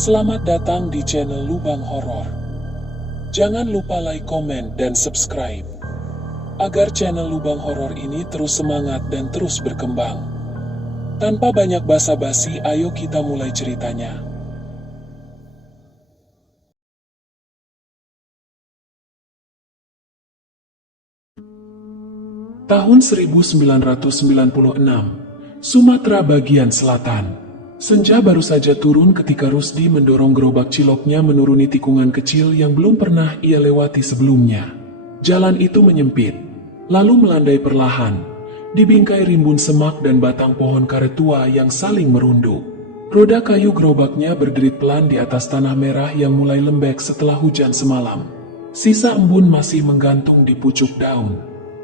Selamat datang di channel Lubang Horor. Jangan lupa like, komen, dan subscribe agar channel Lubang Horor ini terus semangat dan terus berkembang. Tanpa banyak basa-basi, ayo kita mulai ceritanya. Tahun 1996, Sumatera bagian selatan. Senja baru saja turun ketika Rusdi mendorong gerobak ciloknya menuruni tikungan kecil yang belum pernah ia lewati sebelumnya. Jalan itu menyempit, lalu melandai perlahan, dibingkai rimbun semak dan batang pohon karet tua yang saling merunduk. Roda kayu gerobaknya berderit pelan di atas tanah merah yang mulai lembek setelah hujan semalam. Sisa embun masih menggantung di pucuk daun.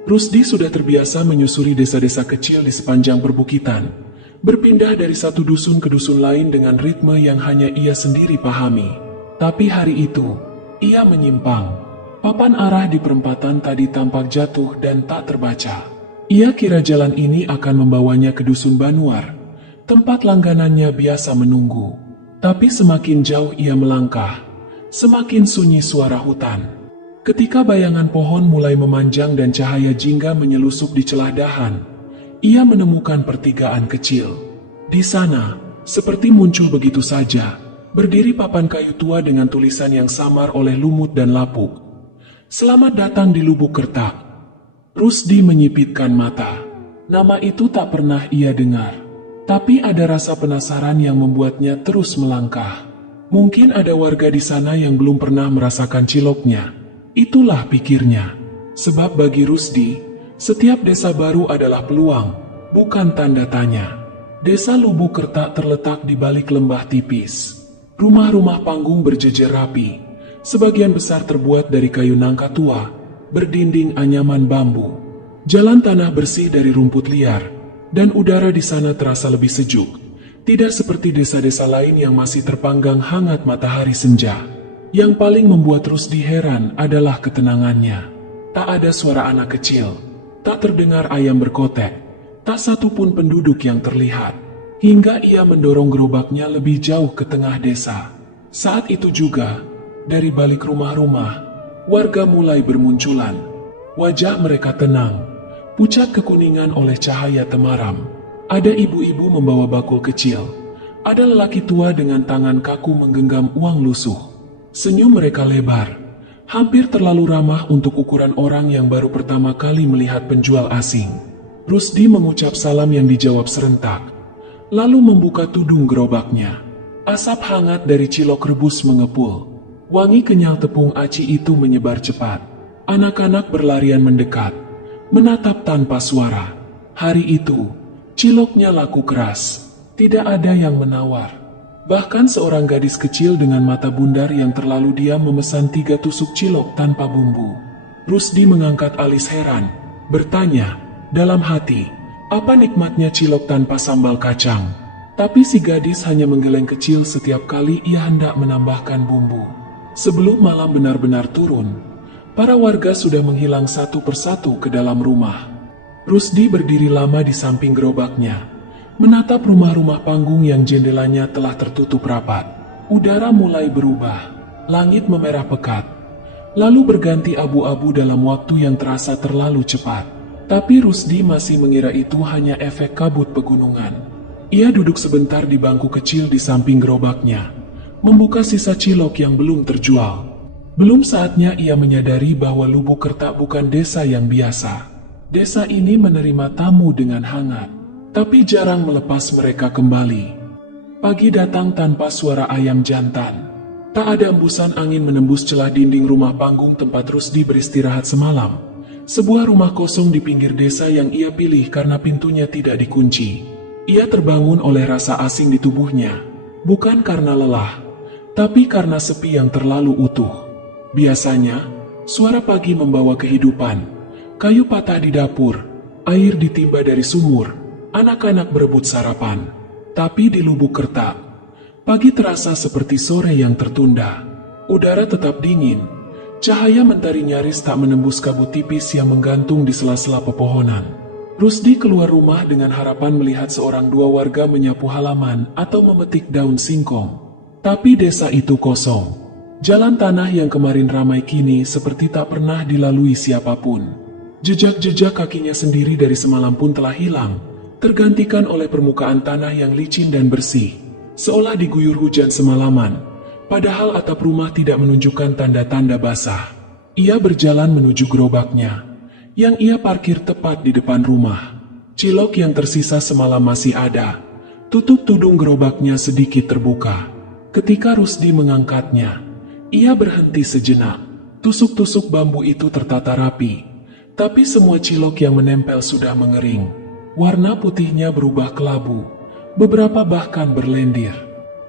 Rusdi sudah terbiasa menyusuri desa-desa kecil di sepanjang perbukitan, berpindah dari satu dusun ke dusun lain dengan ritme yang hanya ia sendiri pahami. Tapi hari itu, ia menyimpang. Papan arah di perempatan tadi tampak jatuh dan tak terbaca. Ia kira jalan ini akan membawanya ke dusun Banuar, tempat langganannya biasa menunggu. Tapi semakin jauh ia melangkah, semakin sunyi suara hutan. Ketika bayangan pohon mulai memanjang dan cahaya jingga menyelusup di celah dahan, ia menemukan pertigaan kecil. Di sana, seperti muncul begitu saja, berdiri papan kayu tua dengan tulisan yang samar oleh lumut dan lapuk. "Selamat datang di Lubuk Kertak." Rusdi menyipitkan mata. Nama itu tak pernah ia dengar. Tapi ada rasa penasaran yang membuatnya terus melangkah. Mungkin ada warga di sana yang belum pernah merasakan ciloknya. Itulah pikirnya. Sebab bagi Rusdi, setiap desa baru adalah peluang, bukan tanda tanya. Desa Lubuk Kertak terletak di balik lembah tipis. Rumah-rumah panggung berjejer rapi, sebagian besar terbuat dari kayu nangka tua, berdinding anyaman bambu. Jalan tanah bersih dari rumput liar, dan udara di sana terasa lebih sejuk. Tidak seperti desa-desa lain yang masih terpanggang hangat matahari senja. Yang paling membuat Rusdi heran adalah ketenangannya. Tak ada suara anak kecil, tak terdengar ayam berkotek, tak satu pun penduduk yang terlihat. Hingga ia mendorong gerobaknya lebih jauh ke tengah desa. Saat itu juga, dari balik rumah-rumah, warga mulai bermunculan. Wajah mereka tenang, pucat kekuningan oleh cahaya temaram. Ada ibu-ibu membawa bakul kecil. Ada lelaki tua dengan tangan kaku menggenggam uang lusuh. Senyum mereka lebar, hampir terlalu ramah untuk ukuran orang yang baru pertama kali melihat penjual asing. Rusdi mengucap salam yang dijawab serentak, lalu membuka tudung gerobaknya. Asap hangat dari cilok rebus mengepul. Wangi kenyal tepung aci itu menyebar cepat. Anak-anak berlarian mendekat, menatap tanpa suara. Hari itu, ciloknya laku keras. Tidak ada yang menawar. Bahkan seorang gadis kecil dengan mata bundar yang terlalu diam memesan 3 tusuk cilok tanpa bumbu. Rusdi mengangkat alis heran, bertanya dalam hati, apa nikmatnya cilok tanpa sambal kacang? Tapi si gadis hanya menggeleng kecil setiap kali ia hendak menambahkan bumbu. Sebelum malam benar-benar turun, para warga sudah menghilang satu persatu ke dalam rumah. Rusdi berdiri lama di samping gerobaknya, menatap rumah-rumah panggung yang jendelanya telah tertutup rapat. Udara mulai berubah, langit memerah pekat, lalu berganti abu-abu dalam waktu yang terasa terlalu cepat. Tapi Rusdi masih mengira itu hanya efek kabut pegunungan. Ia duduk sebentar di bangku kecil di samping gerobaknya, membuka sisa cilok yang belum terjual. Belum saatnya ia menyadari bahwa Lubuk Kertak bukan desa yang biasa. Desa ini menerima tamu dengan hangat, tapi jarang melepas mereka kembali. Pagi datang tanpa suara ayam jantan. Tak ada embusan angin menembus celah dinding rumah panggung tempat Rusdi beristirahat semalam. Sebuah rumah kosong di pinggir desa yang ia pilih karena pintunya tidak dikunci. Ia terbangun oleh rasa asing di tubuhnya, bukan karena lelah, tapi karena sepi yang terlalu utuh. Biasanya, suara pagi membawa kehidupan. Kayu patah di dapur, air ditimba dari sumur, anak-anak berebut sarapan. Tapi di Lubuk Kertak, pagi terasa seperti sore yang tertunda. Udara tetap dingin. Cahaya mentari nyaris tak menembus kabut tipis yang menggantung di sela-sela pepohonan. Rusdi keluar rumah dengan harapan melihat seorang dua warga menyapu halaman atau memetik daun singkong. Tapi desa itu kosong. Jalan tanah yang kemarin ramai kini seperti tak pernah dilalui siapapun. Jejak-jejak kakinya sendiri dari semalam pun telah hilang, tergantikan oleh permukaan tanah yang licin dan bersih, seolah diguyur hujan semalaman, padahal atap rumah tidak menunjukkan tanda-tanda basah. Ia berjalan menuju gerobaknya, yang ia parkir tepat di depan rumah. Cilok yang tersisa semalam masih ada. Tutup tudung gerobaknya sedikit terbuka. Ketika Rusdi mengangkatnya, ia berhenti sejenak. Tusuk-tusuk bambu itu tertata rapi, tapi semua cilok yang menempel sudah mengering. Warna putihnya berubah kelabu, beberapa bahkan berlendir.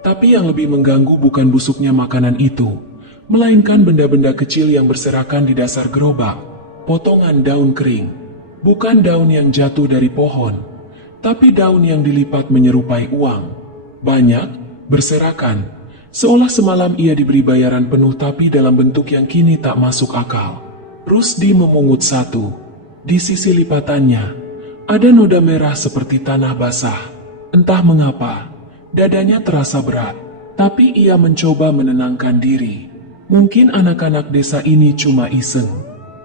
Tapi yang lebih mengganggu bukan busuknya makanan itu, melainkan benda-benda kecil yang berserakan di dasar gerobak. Potongan daun kering, bukan daun yang jatuh dari pohon, tapi daun yang dilipat menyerupai uang. Banyak, berserakan, seolah semalam ia diberi bayaran penuh tapi dalam bentuk yang kini tak masuk akal. Rusdi memungut satu. Di sisi lipatannya, ada noda merah seperti tanah basah. Entah mengapa, dadanya terasa berat, tapi ia mencoba menenangkan diri. Mungkin anak-anak desa ini cuma iseng,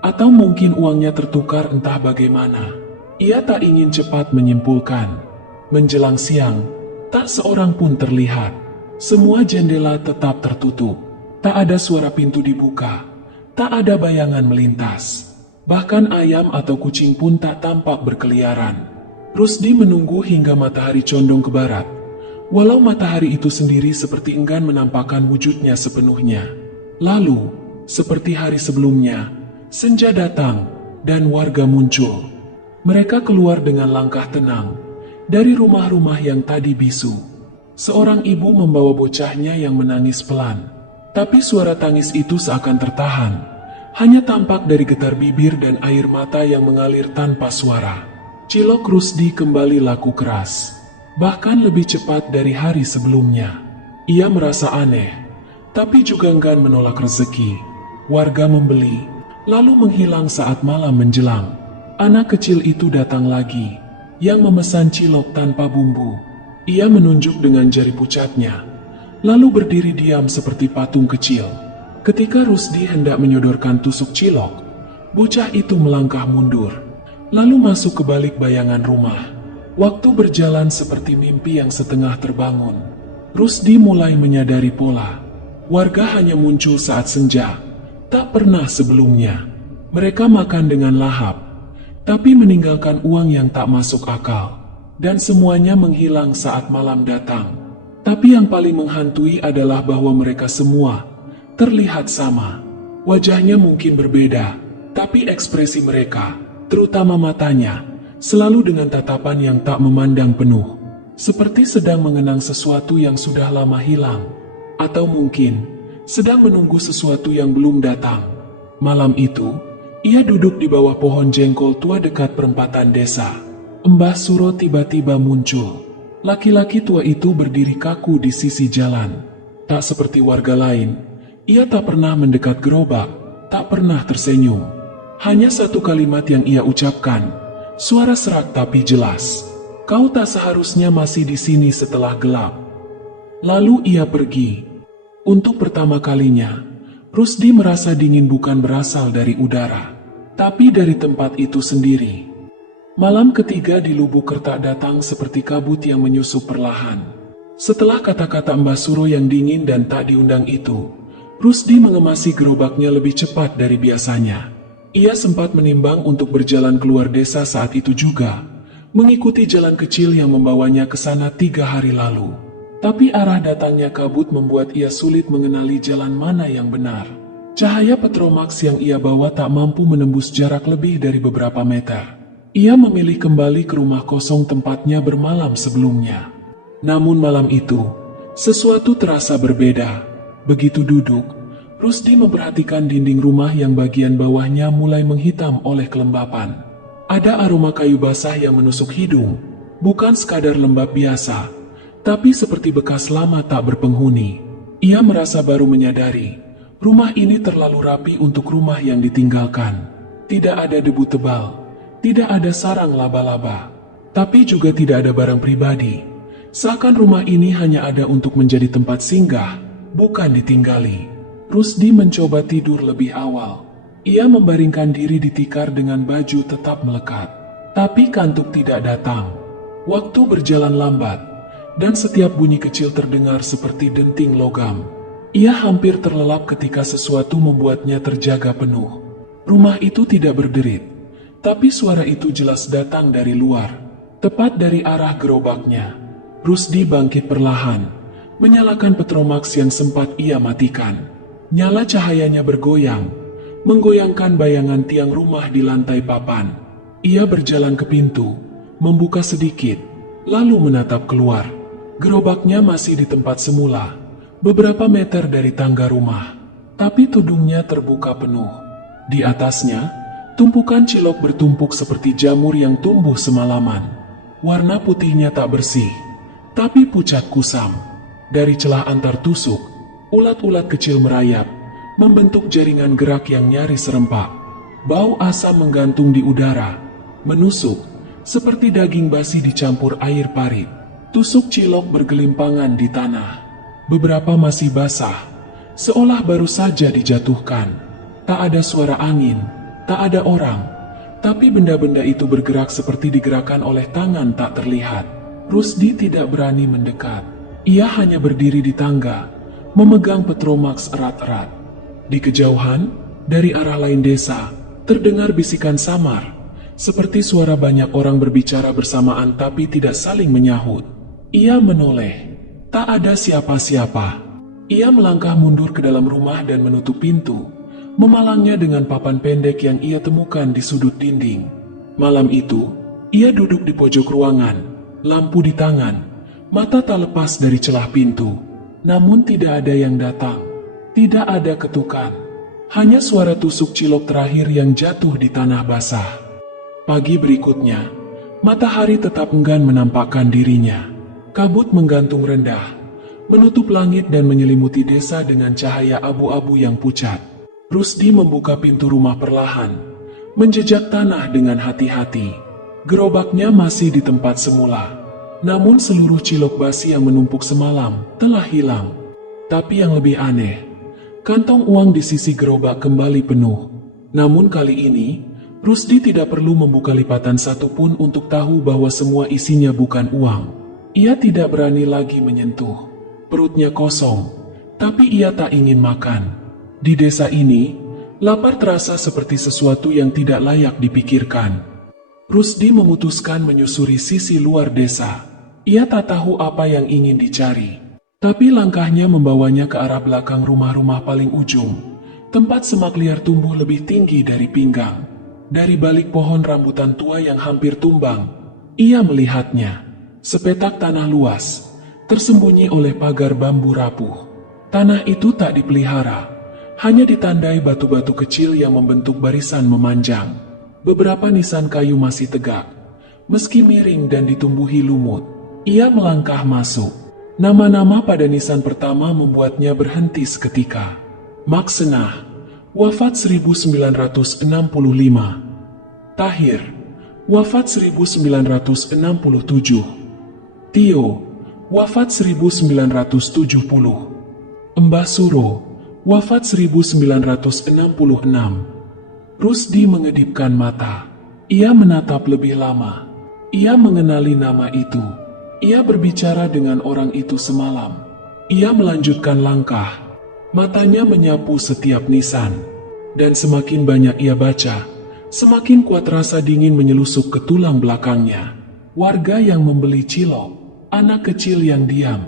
atau mungkin uangnya tertukar entah bagaimana. Ia tak ingin cepat menyimpulkan. Menjelang siang, tak seorang pun terlihat. Semua jendela tetap tertutup. Tak ada suara pintu dibuka. Tak ada bayangan melintas. Bahkan ayam atau kucing pun tak tampak berkeliaran. Rusdi menunggu hingga matahari condong ke barat. Walau matahari itu sendiri seperti enggan menampakkan wujudnya sepenuhnya. Lalu, seperti hari sebelumnya, senja datang dan warga muncul. Mereka keluar dengan langkah tenang dari rumah-rumah yang tadi bisu. Seorang ibu membawa bocahnya yang menangis pelan. Tapi suara tangis itu seakan tertahan. Hanya tampak dari getar bibir dan air mata yang mengalir tanpa suara. Cilok Rusdi kembali laku keras. Bahkan lebih cepat dari hari sebelumnya. Ia merasa aneh, tapi juga enggan menolak rezeki. Warga membeli, lalu menghilang saat malam menjelang. Anak kecil itu datang lagi, yang memesan cilok tanpa bumbu. Ia menunjuk dengan jari pucatnya, lalu berdiri diam seperti patung kecil. Ketika Rusdi hendak menyodorkan tusuk cilok, bocah itu melangkah mundur, lalu masuk ke balik bayangan rumah. Waktu berjalan seperti mimpi yang setengah terbangun. Rusdi mulai menyadari pola. Warga hanya muncul saat senja, tak pernah sebelumnya. Mereka makan dengan lahap, tapi meninggalkan uang yang tak masuk akal. Dan semuanya menghilang saat malam datang. Tapi yang paling menghantui adalah bahwa mereka semua terlihat sama. Wajahnya mungkin berbeda, tapi ekspresi mereka, terutama matanya, selalu dengan tatapan yang tak memandang penuh. Seperti sedang mengenang sesuatu yang sudah lama hilang. Atau mungkin sedang menunggu sesuatu yang belum datang. Malam itu, ia duduk di bawah pohon jengkol tua dekat perempatan desa. Mbah Suro tiba-tiba muncul. Laki-laki tua itu berdiri kaku di sisi jalan. Tak seperti warga lain, ia tak pernah mendekat gerobak, tak pernah tersenyum. Hanya satu kalimat yang ia ucapkan, suara serak tapi jelas. Kau tak seharusnya masih di sini setelah gelap. Lalu ia pergi. Untuk pertama kalinya, Rusdi merasa dingin bukan berasal dari udara, tapi dari tempat itu sendiri. Malam ketiga di Lubuk Kertak datang seperti kabut yang menyusup perlahan. Setelah kata-kata Mbah Suro yang dingin dan tak diundang itu, Rusdi mengemasi gerobaknya lebih cepat dari biasanya. Ia sempat menimbang untuk berjalan keluar desa saat itu juga, mengikuti jalan kecil yang membawanya ke sana 3 hari lalu. Tapi arah datangnya kabut membuat ia sulit mengenali jalan mana yang benar. Cahaya petromax yang ia bawa tak mampu menembus jarak lebih dari beberapa meter. Ia memilih kembali ke rumah kosong tempatnya bermalam sebelumnya. Namun malam itu, sesuatu terasa berbeda. Begitu duduk, Rusdi memperhatikan dinding rumah yang bagian bawahnya mulai menghitam oleh kelembapan. Ada aroma kayu basah yang menusuk hidung, bukan sekadar lembab biasa, tapi seperti bekas lama tak berpenghuni. Ia merasa baru menyadari, rumah ini terlalu rapi untuk rumah yang ditinggalkan. Tidak ada debu tebal. Tidak ada sarang laba-laba, tapi juga tidak ada barang pribadi. Seakan rumah ini hanya ada untuk menjadi tempat singgah, bukan ditinggali. Rusdi mencoba tidur lebih awal. Ia membaringkan diri di tikar dengan baju tetap melekat. Tapi kantuk tidak datang. Waktu berjalan lambat, dan setiap bunyi kecil terdengar seperti denting logam. Ia hampir terlelap ketika sesuatu membuatnya terjaga penuh. Rumah itu tidak berderit, tapi suara itu jelas datang dari luar, tepat dari arah gerobaknya. Rusdi bangkit perlahan, menyalakan petromax yang sempat ia matikan. Nyala cahayanya bergoyang, menggoyangkan bayangan tiang rumah di lantai papan. Ia berjalan ke pintu, membuka sedikit, lalu menatap keluar. Gerobaknya masih di tempat semula, beberapa meter dari tangga rumah, tapi tudungnya terbuka penuh. Di atasnya, tumpukan cilok bertumpuk seperti jamur yang tumbuh semalaman. Warna putihnya tak bersih, tapi pucat kusam. Dari celah antar tusuk, ulat-ulat kecil merayap, membentuk jaringan gerak yang nyaris serempak. Bau asam menggantung di udara, menusuk, seperti daging basi dicampur air parit. Tusuk cilok bergelimpangan di tanah. Beberapa masih basah, seolah baru saja dijatuhkan. Tak ada suara angin, tak ada orang, tapi benda-benda itu bergerak seperti digerakkan oleh tangan tak terlihat. Rusdi tidak berani mendekat. Ia hanya berdiri di tangga, memegang petromax erat-erat. Di kejauhan, dari arah lain desa, terdengar bisikan samar, seperti suara banyak orang berbicara bersamaan tapi tidak saling menyahut. Ia menoleh, tak ada siapa-siapa. Ia melangkah mundur ke dalam rumah dan menutup pintu, memalangnya dengan papan pendek yang ia temukan di sudut dinding. Malam itu, ia duduk di pojok ruangan, lampu di tangan, mata tak lepas dari celah pintu. Namun tidak ada yang datang, tidak ada ketukan, hanya suara tusuk cilok terakhir yang jatuh di tanah basah. Pagi berikutnya, matahari tetap enggan menampakkan dirinya. Kabut menggantung rendah, menutup langit dan menyelimuti desa dengan cahaya abu-abu yang pucat. Rusdi membuka pintu rumah perlahan, menjejak tanah dengan hati-hati. Gerobaknya masih di tempat semula, namun seluruh cilok basi yang menumpuk semalam telah hilang. Tapi yang lebih aneh, kantong uang di sisi gerobak kembali penuh. Namun kali ini, Rusdi tidak perlu membuka lipatan satupun untuk tahu bahwa semua isinya bukan uang. Ia tidak berani lagi menyentuh. Perutnya kosong, tapi ia tak ingin makan. Di desa ini, lapar terasa seperti sesuatu yang tidak layak dipikirkan. Rusdi memutuskan menyusuri sisi luar desa. Ia tak tahu apa yang ingin dicari, tapi langkahnya membawanya ke arah belakang rumah-rumah paling ujung, tempat semak liar tumbuh lebih tinggi dari pinggang. Dari balik pohon rambutan tua yang hampir tumbang, ia melihatnya. Sepetak tanah luas, tersembunyi oleh pagar bambu rapuh. Tanah itu tak dipelihara, hanya ditandai batu-batu kecil yang membentuk barisan memanjang. Beberapa nisan kayu masih tegak, meski miring dan ditumbuhi lumut. Ia melangkah masuk. Nama-nama pada nisan pertama membuatnya berhenti seketika. Maksenah, wafat 1965. Tahir, wafat 1967. Tio, wafat 1970. Mbah Suro, wafat 1966. Rusdi mengedipkan mata. Ia menatap lebih lama. Ia mengenali nama itu. Ia berbicara dengan orang itu semalam. Ia melanjutkan langkah. Matanya menyapu setiap nisan. Dan semakin banyak ia baca, semakin kuat rasa dingin menyelusup ke tulang belakangnya. Warga yang membeli cilok, anak kecil yang diam,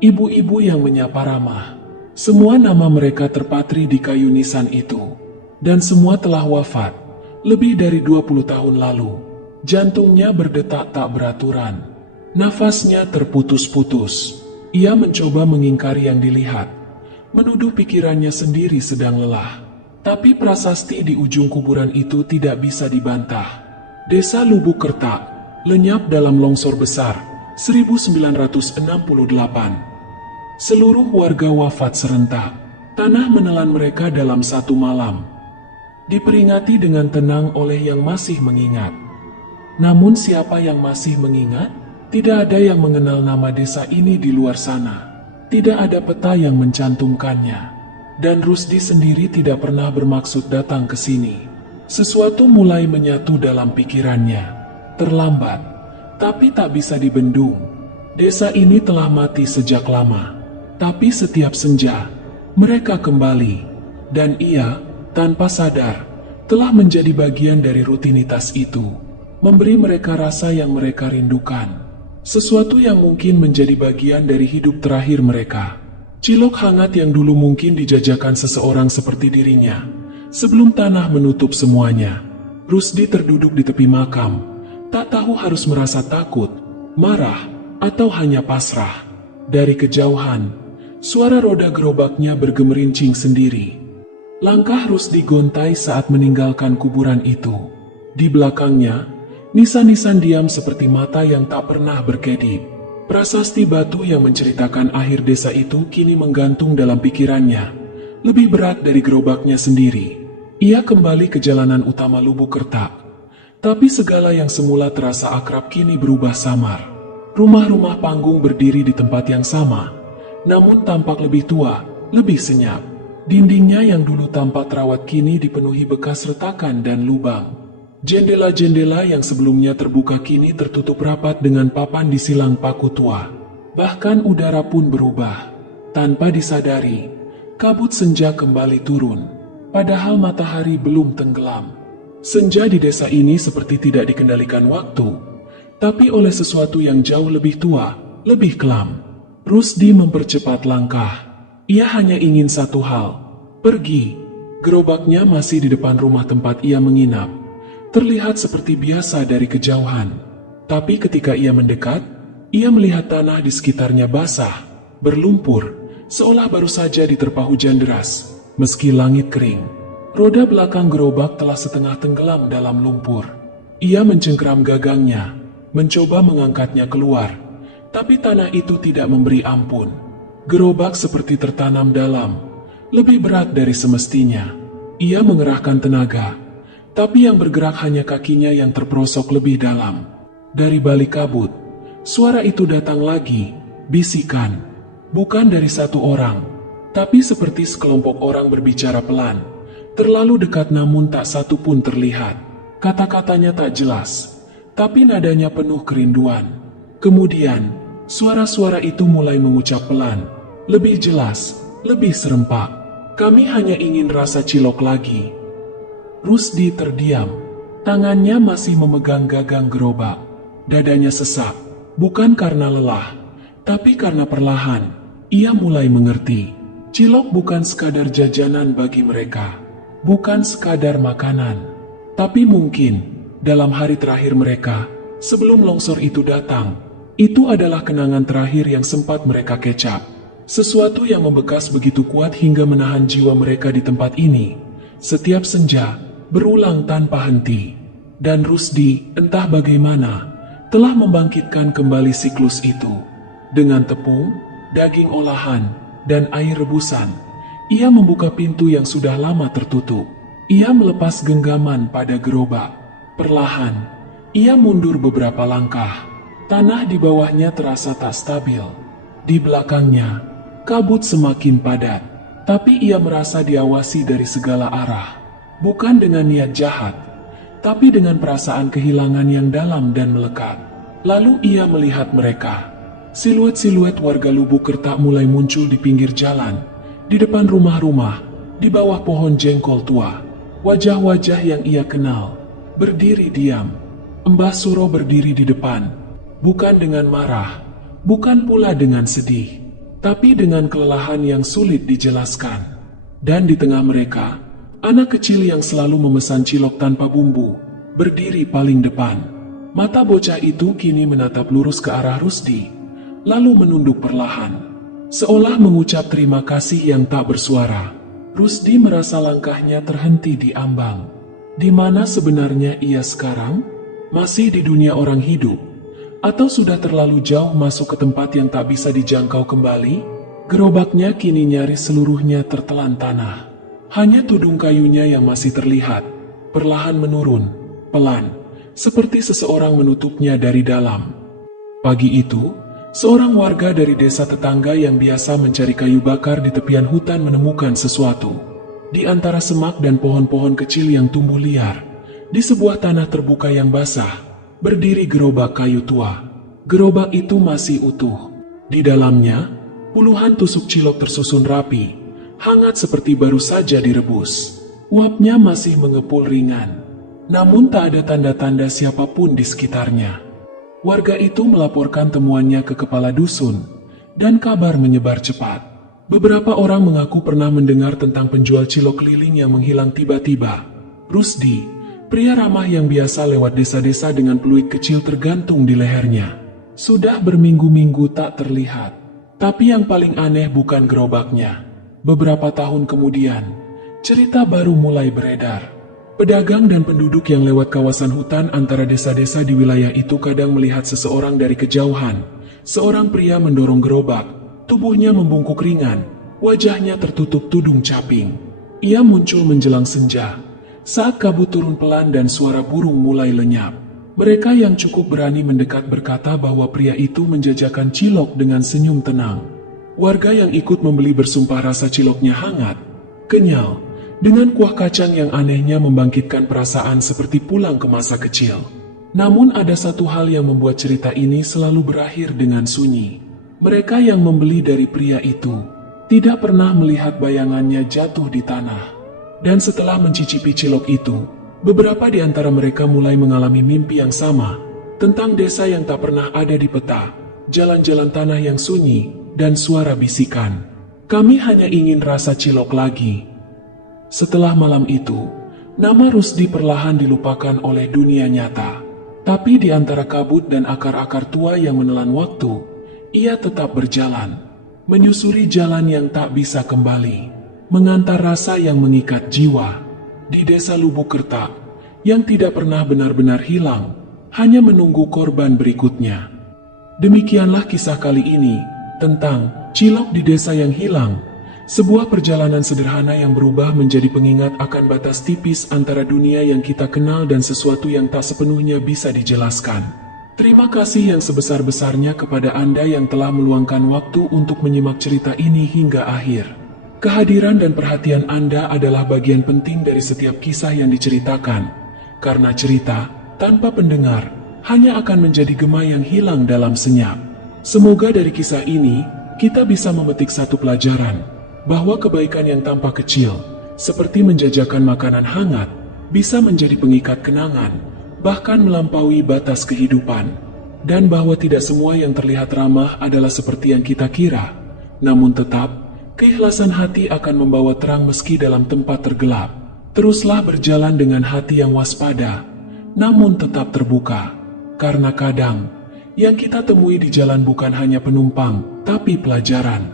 ibu-ibu yang menyapa ramah. Semua nama mereka terpatri di kayu nisan itu. Dan semua telah wafat, lebih dari 20 tahun lalu. Jantungnya berdetak tak beraturan. Nafasnya terputus-putus. Ia mencoba mengingkari yang dilihat, menuduh pikirannya sendiri sedang lelah. Tapi prasasti di ujung kuburan itu tidak bisa dibantah. Desa Lubuk Kertak, lenyap dalam longsor besar 1968. Seluruh warga wafat serentak. Tanah menelan mereka dalam satu malam. Diperingati dengan tenang oleh yang masih mengingat. Namun siapa yang masih mengingat? Tidak ada yang mengenal nama desa ini di luar sana. Tidak ada peta yang mencantumkannya. Dan Rusdi sendiri tidak pernah bermaksud datang ke sini. Sesuatu mulai menyatu dalam pikirannya. Terlambat, tapi tak bisa dibendung. Desa ini telah mati sejak lama. Tapi setiap senja, mereka kembali. Dan ia, tanpa sadar, telah menjadi bagian dari rutinitas itu. Memberi mereka rasa yang mereka rindukan. Sesuatu yang mungkin menjadi bagian dari hidup terakhir mereka. Cilok hangat yang dulu mungkin dijajakan seseorang seperti dirinya. Sebelum tanah menutup semuanya, Rusdi terduduk di tepi makam. Tak tahu harus merasa takut, marah, atau hanya pasrah. Dari kejauhan, suara roda gerobaknya bergemerincing sendiri. Langkah Rusdi gontai saat meninggalkan kuburan itu. Di belakangnya, nisan-nisan diam seperti mata yang tak pernah berkedip. Prasasti batu yang menceritakan akhir desa itu kini menggantung dalam pikirannya, lebih berat dari gerobaknya sendiri. Ia kembali ke jalanan utama Lubuk Kertak. Tapi segala yang semula terasa akrab kini berubah samar. Rumah-rumah panggung berdiri di tempat yang sama, namun tampak lebih tua, lebih senyap. Dindingnya yang dulu tampak terawat kini dipenuhi bekas retakan dan lubang. Jendela-jendela yang sebelumnya terbuka kini tertutup rapat dengan papan di silang paku tua. Bahkan udara pun berubah. Tanpa disadari, kabut senja kembali turun. Padahal matahari belum tenggelam. Senja di desa ini seperti tidak dikendalikan waktu, tapi oleh sesuatu yang jauh lebih tua, lebih kelam. Rusdi mempercepat langkah. Ia hanya ingin satu hal, pergi. Gerobaknya masih di depan rumah tempat ia menginap. Terlihat seperti biasa dari kejauhan. Tapi ketika ia mendekat, ia melihat tanah di sekitarnya basah, berlumpur, seolah baru saja diterpa hujan deras. Meski langit kering, roda belakang gerobak telah setengah tenggelam dalam lumpur. Ia mencengkeram gagangnya, mencoba mengangkatnya keluar, tapi tanah itu tidak memberi ampun. Gerobak seperti tertanam dalam, lebih berat dari semestinya. Ia mengerahkan tenaga, tapi yang bergerak hanya kakinya yang terperosok lebih dalam. Dari balik kabut, suara itu datang lagi, bisikan. Bukan dari satu orang, tapi seperti sekelompok orang berbicara pelan. Terlalu dekat namun tak satu pun terlihat. Kata-katanya tak jelas, tapi nadanya penuh kerinduan. Kemudian, suara-suara itu mulai mengucap pelan, lebih jelas, lebih serempak. Kami hanya ingin rasa cilok lagi. Rusdi terdiam, tangannya masih memegang gagang gerobak. Dadanya sesak, bukan karena lelah, tapi karena perlahan. Ia mulai mengerti, cilok bukan sekadar jajanan bagi mereka, bukan sekadar makanan. Tapi mungkin, dalam hari terakhir mereka, sebelum longsor itu datang, itu adalah kenangan terakhir yang sempat mereka kecap. Sesuatu yang membekas begitu kuat hingga menahan jiwa mereka di tempat ini. Setiap senja, berulang tanpa henti. Dan Rusdi, entah bagaimana, telah membangkitkan kembali siklus itu. Dengan tepung, daging olahan, dan air rebusan, ia membuka pintu yang sudah lama tertutup. Ia melepas genggaman pada gerobak. Perlahan, ia mundur beberapa langkah. Tanah di bawahnya terasa tak stabil. Di belakangnya, kabut semakin padat, tapi ia merasa diawasi dari segala arah. Bukan dengan niat jahat, tapi dengan perasaan kehilangan yang dalam dan melekat. Lalu ia melihat mereka. Siluet-siluet warga Lubuk Kertak mulai muncul di pinggir jalan, di depan rumah-rumah, di bawah pohon jengkol tua. Wajah-wajah yang ia kenal, berdiri diam. Mbah Suro berdiri di depan, bukan dengan marah, bukan pula dengan sedih, tapi dengan kelelahan yang sulit dijelaskan. Dan di tengah mereka, anak kecil yang selalu memesan cilok tanpa bumbu, berdiri paling depan. Mata bocah itu kini menatap lurus ke arah Rusdi, lalu menunduk perlahan, seolah mengucap terima kasih yang tak bersuara. Rusdi merasa langkahnya terhenti di ambang. Di mana sebenarnya ia sekarang? Masih di dunia orang hidup? Atau sudah terlalu jauh masuk ke tempat yang tak bisa dijangkau kembali? Gerobaknya kini nyaris seluruhnya tertelan tanah. Hanya tudung kayunya yang masih terlihat, perlahan menurun, pelan, seperti seseorang menutupnya dari dalam. Pagi itu, seorang warga dari desa tetangga yang biasa mencari kayu bakar di tepian hutan menemukan sesuatu. Di antara semak dan pohon-pohon kecil yang tumbuh liar, di sebuah tanah terbuka yang basah, berdiri gerobak kayu tua. Gerobak itu masih utuh. Di dalamnya, puluhan tusuk cilok tersusun rapi, hangat seperti baru saja direbus. Uapnya masih mengepul ringan, namun tak ada tanda-tanda siapapun di sekitarnya. Warga itu melaporkan temuannya ke kepala dusun, dan kabar menyebar cepat. Beberapa orang mengaku pernah mendengar tentang penjual cilok keliling yang menghilang tiba-tiba. Rusdi, pria ramah yang biasa lewat desa-desa dengan peluit kecil tergantung di lehernya, sudah berminggu-minggu tak terlihat. Tapi yang paling aneh bukan gerobaknya. Beberapa tahun kemudian, cerita baru mulai beredar. Pedagang dan penduduk yang lewat kawasan hutan antara desa-desa di wilayah itu kadang melihat seseorang dari kejauhan. Seorang pria mendorong gerobak, tubuhnya membungkuk ringan, wajahnya tertutup tudung caping. Ia muncul menjelang senja, saat kabut turun pelan dan suara burung mulai lenyap. Mereka yang cukup berani mendekat berkata bahwa pria itu menjajakan cilok dengan senyum tenang. Warga yang ikut membeli bersumpah rasa ciloknya hangat, kenyal, dengan kuah kacang yang anehnya membangkitkan perasaan seperti pulang ke masa kecil. Namun ada satu hal yang membuat cerita ini selalu berakhir dengan sunyi. Mereka yang membeli dari pria itu tidak pernah melihat bayangannya jatuh di tanah. Dan setelah mencicipi cilok itu, beberapa di antara mereka mulai mengalami mimpi yang sama, tentang desa yang tak pernah ada di peta, jalan-jalan tanah yang sunyi, dan suara bisikan, "Kami hanya ingin rasa cilok lagi." Setelah malam itu, nama Rusdi perlahan dilupakan oleh dunia nyata. Tapi di antara kabut dan akar-akar tua yang menelan waktu, ia tetap berjalan, menyusuri jalan yang tak bisa kembali, mengantar rasa yang mengikat jiwa. Di desa Lubuk Kertak, yang tidak pernah benar-benar hilang, hanya menunggu korban berikutnya. Demikianlah kisah kali ini, tentang cilok di desa yang hilang, sebuah perjalanan sederhana yang berubah menjadi pengingat akan batas tipis antara dunia yang kita kenal dan sesuatu yang tak sepenuhnya bisa dijelaskan. Terima kasih yang sebesar-besarnya kepada Anda yang telah meluangkan waktu untuk menyimak cerita ini hingga akhir. Kehadiran dan perhatian Anda adalah bagian penting dari setiap kisah yang diceritakan, karena cerita tanpa pendengar hanya akan menjadi gema yang hilang dalam senyap. Semoga dari kisah ini, kita bisa memetik satu pelajaran, bahwa kebaikan yang tampak kecil, seperti menjajakan makanan hangat, bisa menjadi pengikat kenangan, bahkan melampaui batas kehidupan. Dan bahwa tidak semua yang terlihat ramah adalah seperti yang kita kira, namun tetap, keikhlasan hati akan membawa terang meski dalam tempat tergelap. Teruslah berjalan dengan hati yang waspada, namun tetap terbuka. Karena kadang, yang kita temui di jalan bukan hanya penumpang, tapi pelajaran.